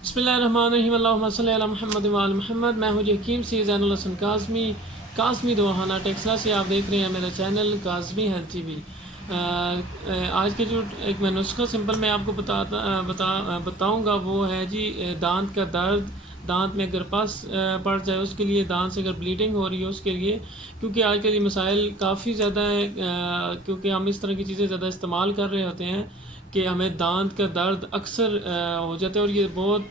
बिस्मिल्लाहिर्रहमानिर्रहीम अल्लाहुम्मा सल्ली अला मुहम्मद व आल मुहम्मद। मैं हूँ हकीम सी ज़ैनुल हसन काज़मी दोहाना टेक्सला से आप देख रहे हैं मेरा चैनल काज़मी हेल्थ टीवी। आज के जो एक मैं नुस्खा सिंपल मैं आपको बताऊँगा वो है जी दांत का दर्द। दांत में अगर पस पड़ जाए उसके लिए, दांत से अगर ब्लीडिंग हो रही है उसके लिए, क्योंकि आजकल ये मसाइल काफ़ी ज़्यादा है, क्योंकि हम इस तरह की चीज़ें ज़्यादा इस्तेमाल कर रहे होते हैं कि हमें दांत का दर्द अक्सर हो जाता है और ये बहुत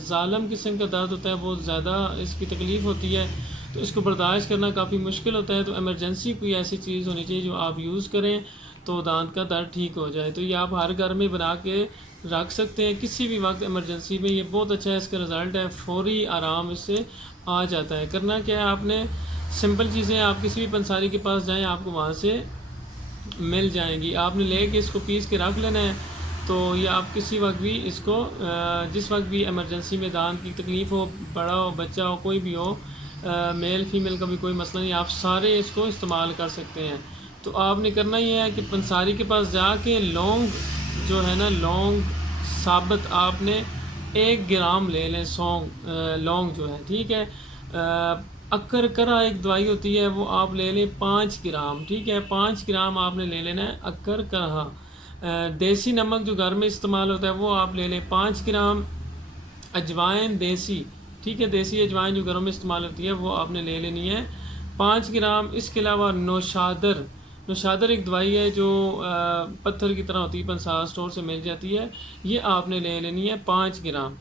ज़ालिम किस्म का दर्द होता है, बहुत ज़्यादा इसकी तकलीफ़ होती है, तो इसको बर्दाश्त करना काफ़ी मुश्किल होता है। तो एमरजेंसी कोई ऐसी चीज़ होनी चाहिए जो आप यूज़ करें तो दांत का दर्द ठीक हो जाए। तो ये आप हर घर में बना के रख सकते हैं, किसी भी वक्त एमरजेंसी में ये बहुत अच्छा है, इसका रिज़ल्ट है, फ़ौरी आराम इससे आ जाता है। करना क्या है, आपने सिंपल चीज़ें, आप किसी भी पंसारी के पास जाएँ आपको वहाँ से मिल जाएंगी। आपने ले के इसको पीस के रख लेना है। तो ये आप किसी वक्त भी इसको जिस वक्त भी एमरजेंसी में दांत की तकलीफ़ हो, बड़ा हो, बच्चा हो, कोई भी हो, मेल फीमेल का भी कोई मसला नहीं, आप सारे इसको इस्तेमाल कर सकते हैं। तो आपने करना ये है कि पंसारी के पास जाके लौंग जो है ना, लौंग साबुत आपने 1 ग्राम ले लें। लौंग जो है, ठीक है। अक्कर करा एक दवाई होती है, वो आप ले लें 5 ग्राम, ठीक है। 5 ग्राम आपने ले लेना है अक्कर करा। देसी नमक जो घर में इस्तेमाल होता है वो आप ले लें 5 ग्राम। अजवाइन देसी, ठीक है, देसी अजवाइन जो घरों में इस्तेमाल होती है वो आपने ले लेनी है 5 ग्राम। इसके अलावा नौशादर एक दवाई है जो पत्थर की तरह होती है, पंसार स्टोर से मिल जाती है, ये आपने ले लेनी है 5 ग्राम।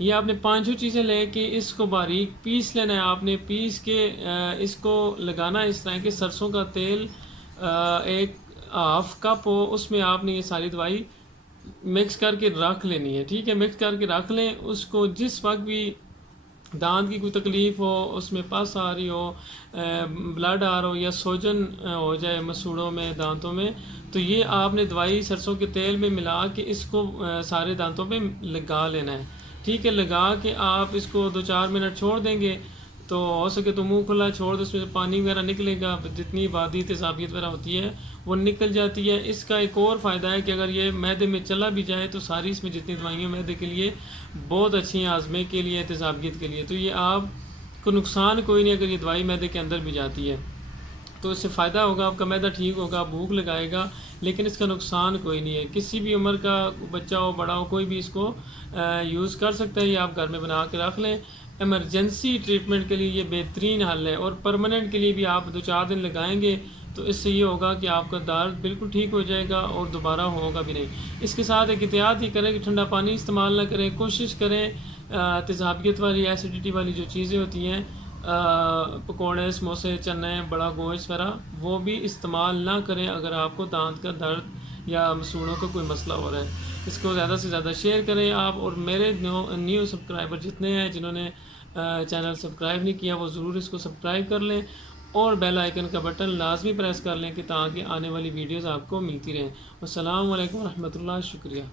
ये आपने पांचों चीज़ें लेके इसको बारीक पीस लेना है। आपने पीस के इसको लगाना है इस तरह के, सरसों का तेल 1/2 कप हो, उसमें आपने ये सारी दवाई मिक्स करके रख लेनी है, ठीक है। मिक्स करके रख लें उसको। जिस वक्त भी दांत की कोई तकलीफ़ हो, उसमें पस आ रही हो, ब्लड आ रहा हो या सोजन हो जाए मसूड़ों में, दांतों में, तो ये आपने दवाई सरसों के तेल में मिला के इसको सारे दांतों पे लगा लेना है, ठीक है। लगा के आप इसको 2-4 मिनट छोड़ देंगे, तो हो सके तो मुंह खुला छोड़ दो, उसमें से पानी वगैरह निकलेगा, जितनी बादी तेज़ाबियत वगैरह होती है वो निकल जाती है। इसका एक और फ़ायदा है कि अगर ये मैदे में चला भी जाए तो सारी इसमें जितनी दवाइयाँ मैदे के लिए बहुत अच्छी हैं, आज़मे के लिए, तेज़ाबियत के लिए, तो ये आपको नुकसान कोई नहीं अगर ये दवाई मैदे के अंदर भी जाती है। तो इससे फ़ायदा होगा, आपका मैदा ठीक होगा, भूख लगाएगा, लेकिन इसका नुकसान कोई नहीं है। किसी भी उम्र का बच्चा हो, बड़ा हो, कोई भी इसको यूज़ कर सकता है। ये आप घर में बना के रख लें। एमरजेंसी ट्रीटमेंट के लिए ये बेहतरीन हल है, और परमानेंट के लिए भी आप 2-4 दिन लगाएंगे तो इससे ये होगा कि आपका दर्द बिल्कुल ठीक हो जाएगा और दोबारा होगा भी नहीं। इसके साथ एक एहतियात ही करें कि ठंडा पानी इस्तेमाल ना करें। कोशिश करें तेज़ाबियत वाली, एसिडिटी वाली जो चीज़ें होती हैं, पकोड़े, समोसे, चने, बड़ा गोश्त वगैरह, वो भी इस्तेमाल ना करें अगर आपको दांत का दर्द या मसूड़ों का कोई मसला हो रहा है। इसको ज़्यादा से ज़्यादा शेयर करें आप, और मेरे न्यू सब्सक्राइबर जितने हैं जिन्होंने चैनल सब्सक्राइब नहीं किया वो ज़रूर इसको सब्सक्राइब कर लें, और बेल आइकन का बटन लाजमी प्रेस कर लें कि ताकि आने वाली वीडियोज़ आपको मिलती रहें। अस्सलामु अलैकुम रहमतुल्लाह, शुक्रिया।